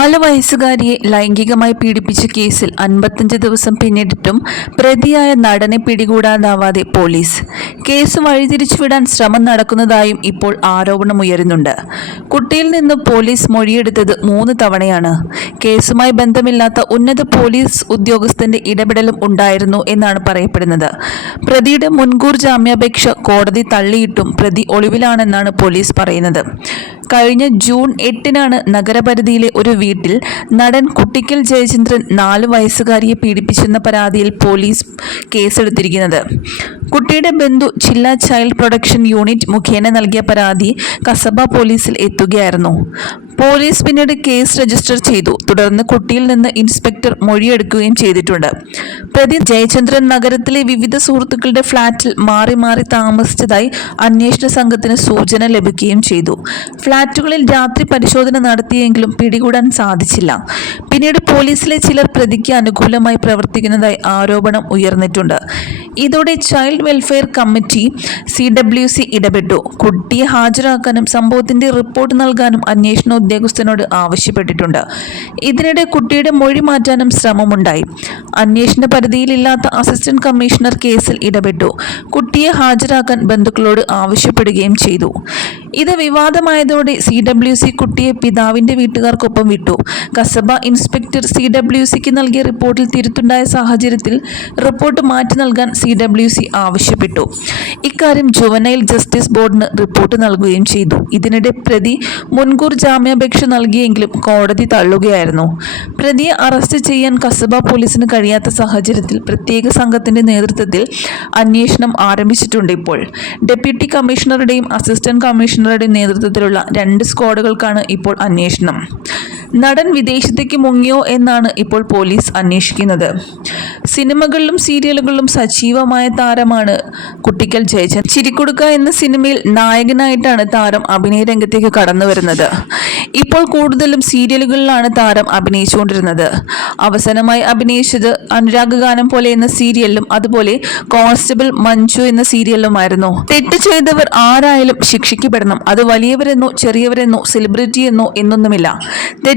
നാല് വയസ്സുകാരിയെ ലൈംഗികമായി പീഡിപ്പിച്ച കേസിൽ അൻപത്തഞ്ച് ദിവസം പിന്നിട്ടിട്ടും പ്രതിയായ നടനെ പിടികൂടാനാവാതെ പോലീസ്. കേസ് വഴിതിരിച്ചുവിടാൻ ശ്രമം നടക്കുന്നതായും ഇപ്പോൾ ആരോപണമുയരുന്നുണ്ട്. കുട്ടിയിൽ നിന്ന് പോലീസ് മൊഴിയെടുത്തത് മൂന്ന് തവണയാണ്. കേസുമായി ബന്ധമില്ലാത്ത ഉന്നത പോലീസ് ഉദ്യോഗസ്ഥന്റെ ഇടപെടലും ഉണ്ടായിരുന്നു എന്നാണ് പറയപ്പെടുന്നത്. പ്രതിയുടെ മുൻകൂർ ജാമ്യാപേക്ഷ കോടതി തള്ളിയിട്ടും പ്രതി ഒളിവിലാണെന്നാണ് പോലീസ് പറയുന്നത്. കഴിഞ്ഞ ജൂൺ എട്ടിനാണ് നഗരപരിധിയിലെ ഒരു വീട്ടിൽ നടൻ കുട്ടിക്കൽ ജയചന്ദ്രൻ നാല് വയസ്സുകാരിയെ പീഡിപ്പിച്ചെന്ന പരാതിയിൽ പോലീസ് കേസെടുത്തിരിക്കുന്നത്. കുട്ടിയുടെ ബന്ധു ജില്ലാ ചൈൽഡ് പ്രൊട്ടക്ഷൻ യൂണിറ്റ് മുഖേന നൽകിയ പരാതി കസബ പോലീസിൽ എത്തുകയായിരുന്നു. പോലീസ് പിന്നീട് കേസ് രജിസ്റ്റർ ചെയ്തു. തുടർന്ന് കുട്ടിയിൽ നിന്ന് ഇൻസ്പെക്ടർ മൊഴിയെടുക്കുകയും ചെയ്തിട്ടുണ്ട്. പ്രതി ജയചന്ദ്രൻ നഗരത്തിലെ വിവിധ സുഹൃത്തുക്കളുടെ ഫ്ളാറ്റിൽ മാറി മാറി താമസിച്ചതായി അന്വേഷണ സംഘത്തിന് സൂചന ലഭിക്കുകയും ചെയ്തു. ഫ്ളാറ്റുകളിൽ രാത്രി പരിശോധന നടത്തിയെങ്കിലും പിടികൂടാൻ സാധിച്ചില്ല. പിന്നീട് പോലീസിലെ ചിലർ പ്രതിക്ക് അനുകൂലമായി പ്രവർത്തിക്കുന്നതായി ആരോപണം ഉയർന്നിട്ടുണ്ട്. ഇതോടെ child welfare committee C W C ഇടപെട്ടു. കുട്ടിയെ ഹാജരാക്കാനും സംഭവത്തിന്റെ റിപ്പോർട്ട് നൽകാനും അന്വേഷണ ഉദ്യോഗസ്ഥനോട് ആവശ്യപ്പെട്ടിട്ടുണ്ട്. ഇതിനിടെ കുട്ടിയുടെ മൊഴി മാറ്റാനും ശ്രമമുണ്ടായി. അന്വേഷണ പരിധിയിലില്ലാത്ത അസിസ്റ്റന്റ് കമ്മീഷണർ കേസിൽ ഇടപെട്ടു. കുട്ടിയെ ഹാജരാക്കാൻ ബന്ധുക്കളോട് ആവശ്യപ്പെടുകയും ചെയ്തു. ഇത് വിവാദമായതോടെ സി ഡബ്ല്യു സി കുട്ടിയെ പിതാവിന്റെ വീട്ടുകാർക്കൊപ്പം വിട്ടു. കസബ ഇൻസ്പെക്ടർ സി ഡബ്ല്യു സിക്ക് നൽകിയ റിപ്പോർട്ടിൽ തിരുത്തുണ്ടായ സാഹചര്യത്തിൽ റിപ്പോർട്ട് മാറ്റി നൽകാൻ സി ഡബ്ല്യു സി ആവശ്യപ്പെട്ടു. ഇക്കാര്യം ജുവനൈൽ ജസ്റ്റിസ് ബോർഡിന് റിപ്പോർട്ട് നൽകുകയും ചെയ്തു. ഇതിനിടെ പ്രതി മുൻകൂർ ജാമ്യാപേക്ഷ നൽകിയെങ്കിലും കോടതി തള്ളുകയായിരുന്നു. പ്രതിയെ അറസ്റ്റ് ചെയ്യാൻ കസബ പോലീസിന് കഴിയാത്ത സാഹചര്യത്തിൽ പ്രത്യേക സംഘത്തിന്റെ നേതൃത്വത്തിൽ അന്വേഷണം ആരംഭിച്ചിട്ടുണ്ട് ഇപ്പോൾ. ഡെപ്യൂട്ടി കമ്മീഷണറുടെയും അസിസ്റ്റന്റ് കമ്മീഷണറുടെയും നേതൃത്വത്തിലുള്ള രണ്ട് സ്ക്വാഡുകൾക്കാണ് ഇപ്പോൾ അന്വേഷണം. നടൻ വിദേശത്തേക്ക് മുങ്ങിയോ എന്നാണ് ഇപ്പോൾ പോലീസ് അന്വേഷിക്കുന്നത്. സിനിമകളിലും സീരിയലുകളിലും സജീവമായ താരമാണ് കുട്ടിക്കൽ ജയചന്ദ് ചിരിക്കുടുക്ക എന്ന സിനിമയിൽ നായകനായിട്ടാണ് താരം അഭിനയ രംഗത്തേക്ക് കടന്നു വരുന്നത്. ഇപ്പോൾ കൂടുതലും സീരിയലുകളിലാണ് താരം അഭിനയിച്ചുകൊണ്ടിരുന്നത്. അവസാനമായി അഭിനയിച്ചത് അനുരാഗ് ഗാനം പോലെ എന്ന സീരിയലിലും അതുപോലെ കോൺസ്റ്റബിൾ മഞ്ജു എന്ന സീരിയലിലുമായിരുന്നു. തെറ്റ് ചെയ്തവർ ആരായാലും ശിക്ഷിക്കപ്പെടണം. അത് വലിയവരെന്നോ ചെറിയവരെന്നോ സെലിബ്രിറ്റി എന്നോ എന്നൊന്നുമില്ല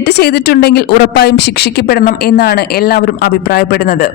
തെറ്റ് ചെയ്തിട്ടുണ്ടെങ്കിൽ ഉറപ്പായും ശിക്ഷിക്കപ്പെടണം എന്നാണ് എല്ലാവരും അഭിപ്രായപ്പെടുന്നത്